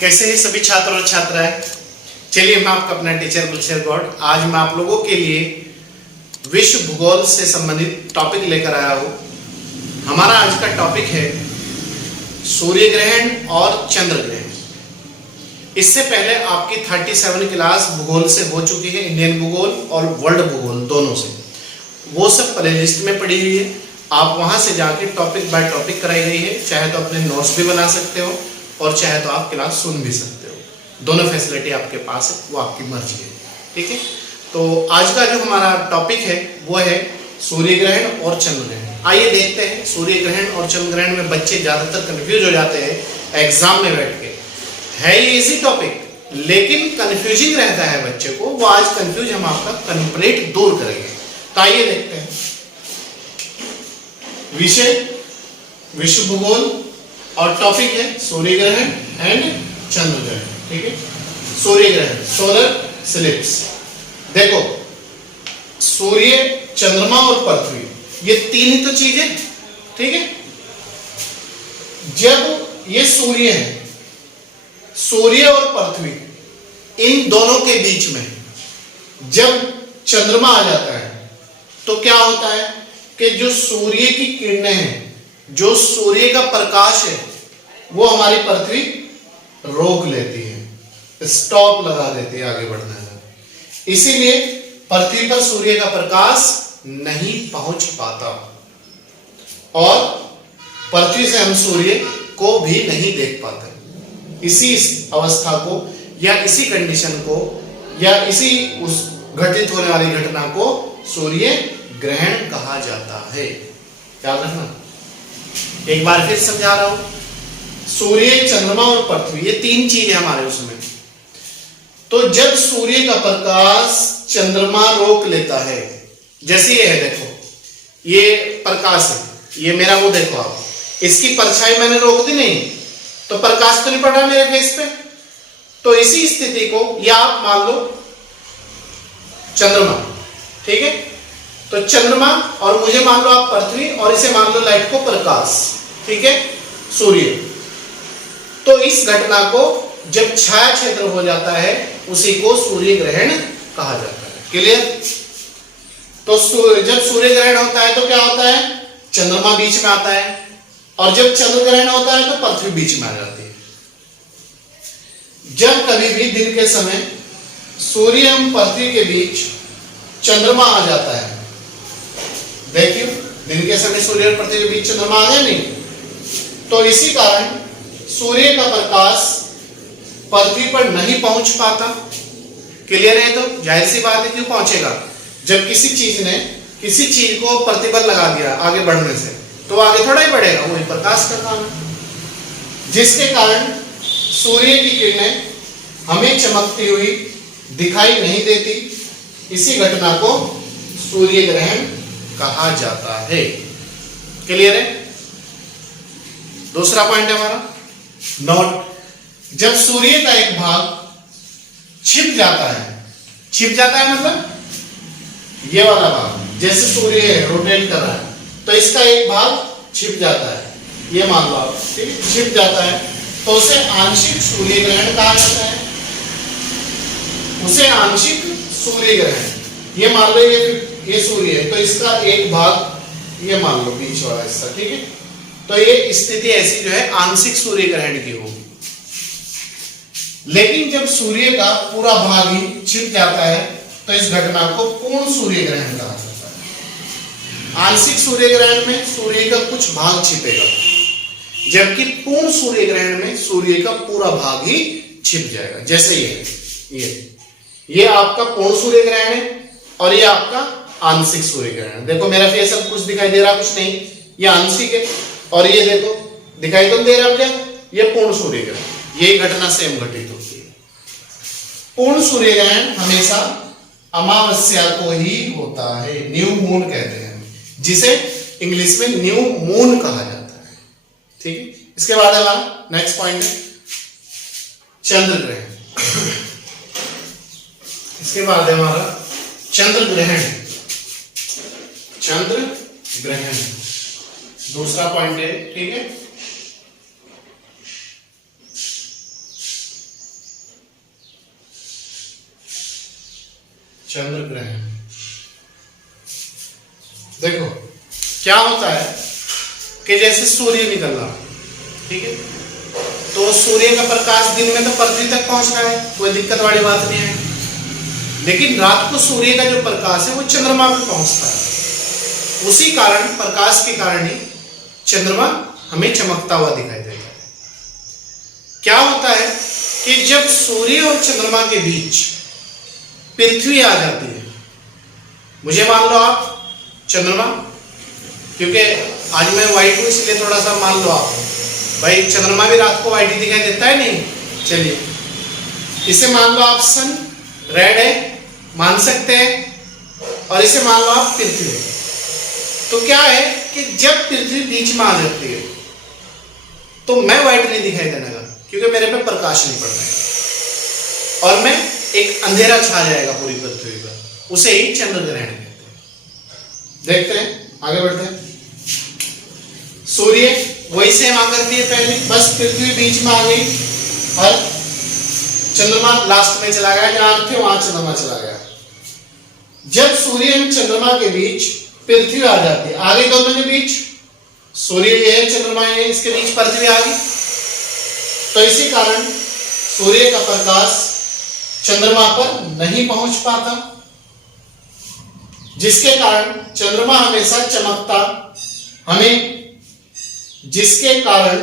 कैसे हैं सभी छात्र और छात्राएं। चलिए मैं आपका अपना टीचर गुलशर गौड़ आज मैं आप लोगों के लिए विश्व भूगोल से संबंधित टॉपिक लेकर आया हूँ। हमारा आज का टॉपिक है सूर्य ग्रहण और चंद्र ग्रहण। इससे पहले आपकी 37 क्लास भूगोल से हो चुकी है, इंडियन भूगोल और वर्ल्ड भूगोल दोनों से। वो सब प्ले लिस्ट में पड़ी हुई है, आप वहां से जाके टॉपिक बाय टॉपिक कराई गई है। चाहे तो अपने नोट्स भी बना सकते हो और चाहे तो आप क्लास सुन भी सकते हो। दोनों फैसिलिटी आपके पास है, वो आपकी मर्जी है। ठीक है, तो आज का जो हमारा टॉपिक है वो है सूर्य ग्रहण और चंद्र ग्रहण। आइए देखते हैं। सूर्य ग्रहण और चंद्र ग्रहण में बच्चे ज्यादातर कंफ्यूज हो जाते हैं एग्जाम में बैठ के। है ये इजी टॉपिक लेकिन कंफ्यूजिंग रहता है बच्चे को, वो आज कंफ्यूज हम आपका कंप्लीट दूर करेंगे। तो आइए देखते हैं। विषय विश्व भूगोल और टॉपिक है सूर्य ग्रहण एंड चंद्र ग्रहण। ठीक है, सूर्य ग्रहण सोलर इक्लिप्स। देखो, सूर्य, चंद्रमा और पृथ्वी ये तीन ही तो चीजें। ठीक है, जब ये सूर्य है, सूर्य और पृथ्वी इन दोनों के बीच में जब चंद्रमा आ जाता है तो क्या होता है कि जो सूर्य की किरणें हैं, जो सूर्य का प्रकाश है, वो हमारी पृथ्वी रोक लेती है, स्टॉप लगा देती है आगे बढ़ने में। इसीलिए पृथ्वी पर सूर्य का प्रकाश नहीं पहुंच पाता और पृथ्वी से हम सूर्य को भी नहीं देख पाते। इसी अवस्था को या इसी कंडीशन को या इसी उस घटित होने वाली घटना को सूर्य ग्रहण कहा जाता है। याद रखना, एक बार फिर समझा रहा हूं। सूर्य, चंद्रमा और पृथ्वी ये तीन चीज है हमारे उसमें। तो जब सूर्य का प्रकाश चंद्रमा रोक लेता है, जैसे ये है, देखो ये प्रकाश है, ये मेरा वो देखो आप, इसकी परछाई मैंने रोक दी नहीं तो प्रकाश तो नहीं पड़ रहा मेरे फेस पे। तो इसी स्थिति को या आप मान लो चंद्रमा। ठीक है, तो चंद्रमा और मुझे मान लो आप पृथ्वी और इसे मान लो लाइट को प्रकाश। ठीक है, सूर्य। तो इस घटना को जब छाया क्षेत्र हो जाता है उसी को सूर्य ग्रहण कहा जाता है। क्लियर? तो जब सूर्य ग्रहण होता है तो क्या होता है, चंद्रमा बीच में आता है, और जब चंद्र ग्रहण होता है तो पृथ्वी बीच में आ जाती है। जब कभी भी दिन के समय सूर्य एवं पृथ्वी के बीच चंद्रमा आ जाता है, देखिए दिन के समय सूर्य और पृथ्वी के बीच चंद्रमा आ गया नहीं, तो इसी कारण सूर्य का प्रकाश पृथ्वी पर नहीं पहुंच पाता। क्लियर है? तो जाहिर सी बात है, क्यों पहुंचेगा? जब किसी चीज ने किसी चीज को प्रतिबंध लगा दिया आगे बढ़ने से, तो आगे थोड़ा ही बढ़ेगा, वही प्रकाश का काम है। जिसके कारण सूर्य की किरणें हमें चमकती हुई दिखाई नहीं देती। इसी घटना को सूर्य ग्रहण कहा जाता है। क्लियर है? दूसरा पॉइंट है हमारा नोट, जब सूर्य का एक भाग छिप जाता है, छिप जाता है मतलब ये वाला भाग, जैसे सूर्य रोटेट कर रहा है तो इसका एक भाग छिप जाता है, ये मान लो आप। ठीक है, छिप जाता है तो उसे आंशिक सूर्य ग्रहण कहा जाता है। उसे आंशिक सूर्य ग्रहण, ये मान लो ये सूर्य है तो इसका एक भाग ये मान लो बीच वाला हिस्सा। ठीक है, तो ये स्थिति ऐसी जो है आंशिक सूर्य ग्रहण की होगी। लेकिन जब सूर्य का पूरा भाग ही छिप जाता है तो इस घटना को पूर्ण सूर्य ग्रहण कहा जाता है। आंशिक सूर्य ग्रहण में सूर्य का कुछ भाग छिपेगा, जबकि पूर्ण सूर्य ग्रहण में सूर्य का पूरा भाग ही छिप जाएगा। जैसे ये आपका पूर्ण सूर्य ग्रहण है और ये आपका आंशिक सूर्य ग्रहण। देखो मेरा फेस अब कुछ दिखाई दे रहा कुछ नहीं, ये आंशिक है, और ये देखो दिखाई तो दे रहा क्या, ये पूर्ण सूर्य ग्रहण। यही घटना सेम घटित होती है। पूर्ण सूर्य ग्रहण हमेशा अमावस्या को ही होता है, न्यू मून कहते हैं, जिसे इंग्लिश में न्यू मून कहा जाता है। ठीक है, इसके बाद हमारा नेक्स्ट पॉइंट है चंद्र ग्रहण। इसके बाद है हमारा चंद्र ग्रहण। चंद्र ग्रहण, दूसरा पॉइंट है, ठीक है। चंद्र ग्रहण, देखो क्या होता है कि जैसे सूर्य निकल रहा, ठीक है, तो सूर्य का प्रकाश दिन में तो पृथ्वी तक पहुंच रहा है, कोई दिक्कत वाली बात नहीं है, लेकिन रात को सूर्य का जो प्रकाश है वो चंद्रमा पे पहुंचता है। उसी कारण, प्रकाश के कारण ही चंद्रमा हमें चमकता हुआ दिखाई देता है। क्या होता है कि जब सूर्य और चंद्रमा के बीच पृथ्वी आ जाती है, मुझे मान लो आप चंद्रमा, क्योंकि आज मैं व्हाइट हूं इसलिए थोड़ा सा मान लो आप, भाई चंद्रमा भी रात को व्हाइट ही दिखाई देता है नहीं, चलिए इसे मान लो आप सन रेड है, मान सकते हैं, और इसे मान लो आप पृथ्वी है। तो क्या है कि जब पृथ्वी बीच में आ जाती है तो मैं व्हाइट नहीं दिखाई देने लगा, क्योंकि मेरे पे प्रकाश नहीं पड़ रहा है, और मैं एक अंधेरा छा जाएगा पूरी पृथ्वी पर, उसे ही चंद्र ग्रहण कहते हैं। देखते हैं, आगे बढ़ते हैं। सूर्य वही सेम आकृति है पहले, बस पृथ्वी बीच में आ गई और चंद्रमा लास्ट में चला गया, जहां थे वहां चंद्रमा चला गया। जब सूर्य और चंद्रमा के बीच पृथ्वी आ जाती है, आगे दोनों के बीच सूर्य ये है, चंद्रमा ये, इसके बीच पृथ्वी आ गई, तो इसी कारण सूर्य का प्रकाश चंद्रमा पर नहीं पहुंच पाता, जिसके कारण चंद्रमा हमेशा चमकता, जिसके कारण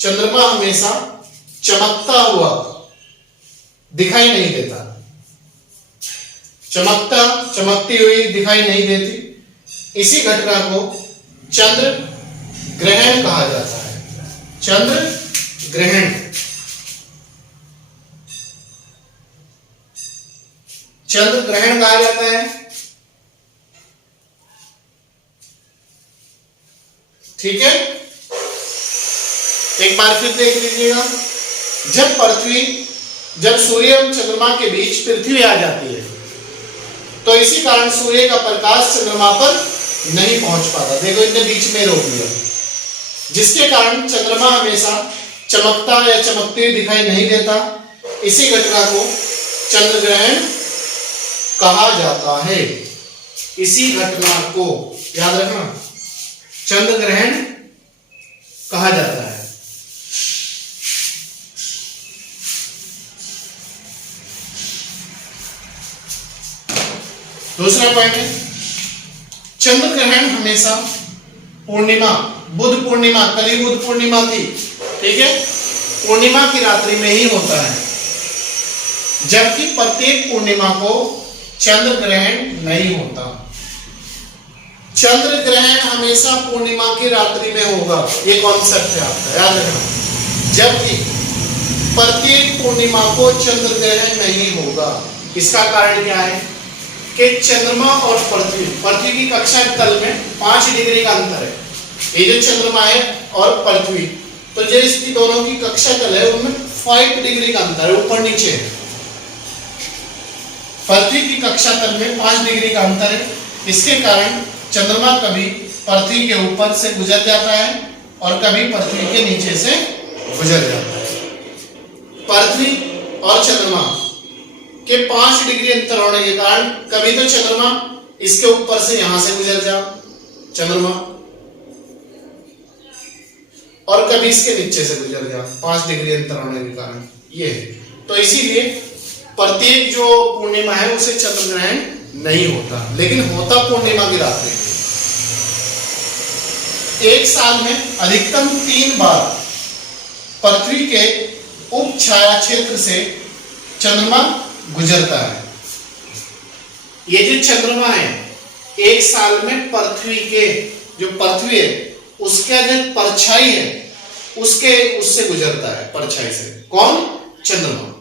चंद्रमा हमेशा चमकता हुआ दिखाई नहीं देता, चमकती हुई दिखाई नहीं देती। इसी घटना को चंद्र ग्रहण कहा जाता है। चंद्र ग्रहण, चंद्र ग्रहण कहा जाता है, ठीक है। एक बार फिर देख लीजिएगा, जब सूर्य और चंद्रमा के बीच पृथ्वी आ जाती है तो इसी कारण सूर्य का प्रकाश चंद्रमा पर नहीं पहुंच पाता, देखो इतने बीच में रोक लिया, जिसके कारण चंद्रमा हमेशा चमकता या चमकती हुई दिखाई नहीं देता। इसी घटना को चंद्र ग्रहण कहा जाता है। इसी घटना को याद रखना, चंद्र ग्रहण कहा जाता है। दूसरा पॉइंट है, चंद्र ग्रहण हमेशा पूर्णिमा, बुध पूर्णिमा, कल ही बुध पूर्णिमा थी, ठीक है, पूर्णिमा की रात्रि में ही होता है, जबकि प्रत्येक पूर्णिमा को चंद्र ग्रहण नहीं होता। चंद्र ग्रहण हमेशा पूर्णिमा की रात्रि में होगा, ये कॉन्सेप्ट है आपका, याद रखना। जबकि प्रत्येक पूर्णिमा को चंद्र ग्रहण नहीं होगा। इसका कारण क्या है कि चंद्रमा और पृथ्वी की कक्षा तल में 5 डिग्री का अंतर है। ये जो चंद्रमा है और पृथ्वी, तो जो इसकी दोनों की कक्षा तल है उनमें 5 डिग्री का अंतर है, ऊपर नीचे है। पृथ्वी की कक्षा तल में 5 डिग्री का अंतर है। इसके कारण चंद्रमा कभी पृथ्वी के ऊपर से गुजर जाता है और कभी पृथ्वी के नीचे से गुजर जाता है। पृथ्वी और चंद्रमा के 5 डिग्री अंतर होने के कारण कभी तो चंद्रमा इसके ऊपर से यहां से गुजर जाओ चंद्रमा, और कभी इसके नीचे से गुजर जाओ, 5 डिग्री अंतर होने के कारण ये है। तो इसीलिए प्रत्येक जो पूर्णिमा है उसे चंद्र ग्रहण नहीं होता, लेकिन होता पूर्णिमा की रात्रि। एक साल में अधिकतम 3 बार पृथ्वी के उप छाया क्षेत्र से चंद्रमा गुजरता है। ये जो चंद्रमा है एक साल में पृथ्वी के जो पृथ्वी है उसका जो परछाई है उससे गुजरता है, परछाई से। कौन? चंद्रमा।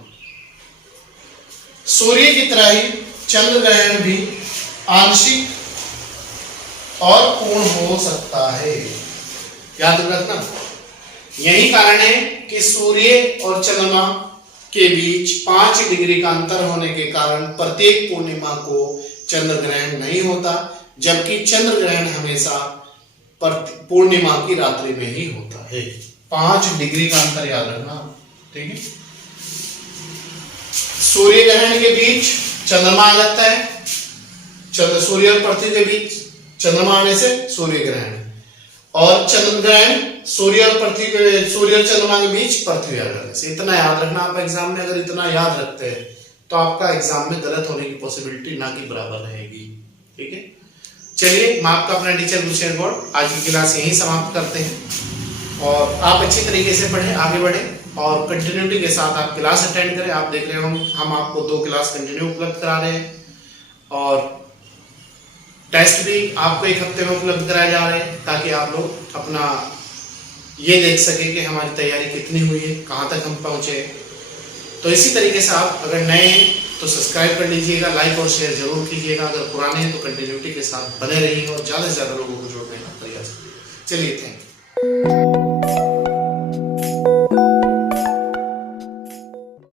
सूर्य की तरह ही चंद्र ग्रहण भी आंशिक और पूर्ण हो सकता है, याद रखना। यही कारण है कि सूर्य और चंद्रमा के बीच 5 डिग्री का अंतर होने के कारण प्रत्येक पूर्णिमा को चंद्र ग्रहण नहीं होता, जबकि चंद्र ग्रहण हमेशा पूर्णिमा की रात्रि में ही होता है। 5 डिग्री का अंतर याद रखना, ठीक है। सूर्य ग्रहण के बीच चंद्रमा आ जाता है, सूर्य और पृथ्वी के बीच चंद्रमा आने से सूर्य ग्रहण, और चंद्र ग्रहण सूर्य और पृथ्वी के, सूर्य और चंद्रमा के बीच पृथ्वी आ जाने से। इतना याद रखना आप एग्जाम में, अगर इतना याद रखते हैं तो आपका एग्जाम में गलत होने की पॉसिबिलिटी ना की बराबर रहेगी, ठीक है। चलिए, मैं आपका अपना टीचर भूषण गौड़ आज की क्लास यहीं समाप्त करते हैं, और आप अच्छी तरीके से पढ़ें, आगे बढ़ें और कंटिन्यूटी के साथ आप क्लास अटेंड करें। आप देख रहे हो हम आपको 2 क्लास कंटिन्यू उपलब्ध करा रहे हैं, और टेस्ट भी आपको 1 हफ्ते में उपलब्ध कराए जा रहे हैं, ताकि आप लोग अपना ये देख सके कि हमारी तैयारी कितनी हुई है, कहाँ तक हम पहुँचे। तो इसी तरीके से आप अगर नए हैं तो सब्सक्राइब कर लीजिएगा, लाइक और शेयर जरूर कीजिएगा। अगर पुराने हैं तो कंटिन्यूटी के साथ बने रहिए और ज़्यादा से ज़्यादा लोगों को जोड़ने का प्रयास करिए। चलिए, थैंक यू।